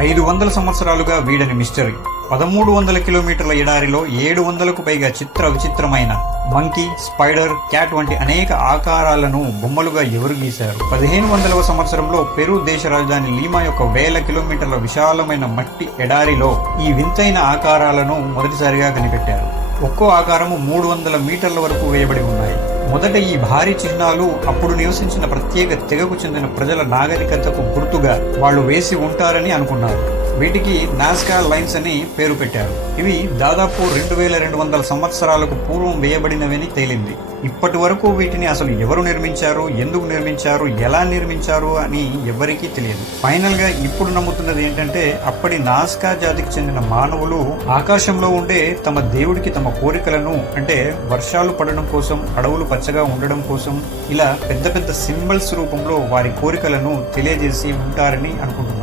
500 సంవత్సరాలుగా వీడని మిస్టరీ. 1300 కిలోమీటర్ల ఎడారిలో 700కు పైగా చిత్ర విచిత్రమైన మంకీ, స్పైడర్, క్యాట్ వంటి అనేక ఆకారాలను బొమ్మలుగా ఎవరు గీశారు? 1500వ సంవత్సరంలో పెరు దేశ రాజధాని లీమా యొక్క 1000 కిలోమీటర్ల విశాలమైన మట్టి ఎడారిలో ఈ వింతైన ఆకారాలను మొదటిసారిగా కనిపెట్టారు. ఒక్కో ఆకారము 300 మీటర్ల వరకు వేయబడి ఉన్నాయి. మొదట ఈ భారీ చిహ్నాలు అప్పుడు నివసించిన ప్రత్యేక తెగకు చెందిన ప్రజల నాగరికతకు గుర్తుగా వాళ్ళు వేసి ఉంటారని అనుకున్నారు. వీటికి నాజ్కా లైన్స్ అని పేరు పెట్టారు. ఇవి దాదాపు 2200 సంవత్సరాలకు పూర్వం వేయబడినవని తేలింది. ఇప్పటి వరకు వీటిని అసలు ఎవరు నిర్మించారు, ఎందుకు నిర్మించారు, ఎలా నిర్మించారు అని ఎవరికీ తెలియదు. ఫైనల్ గా ఇప్పుడు నమ్ముతున్నది ఏంటంటే అప్పటి నాజ్కా జాతికి చెందిన మానవులు ఆకాశంలో ఉండే తమ దేవుడికి తమ కోరికలను, అంటే వర్షాలు పడడం కోసం, అడవులు పచ్చగా ఉండడం కోసం ఇలా పెద్ద పెద్ద సింబల్స్ రూపంలో వారి కోరికలను తెలియజేసి ఉంటారని అనుకుంటున్నారు.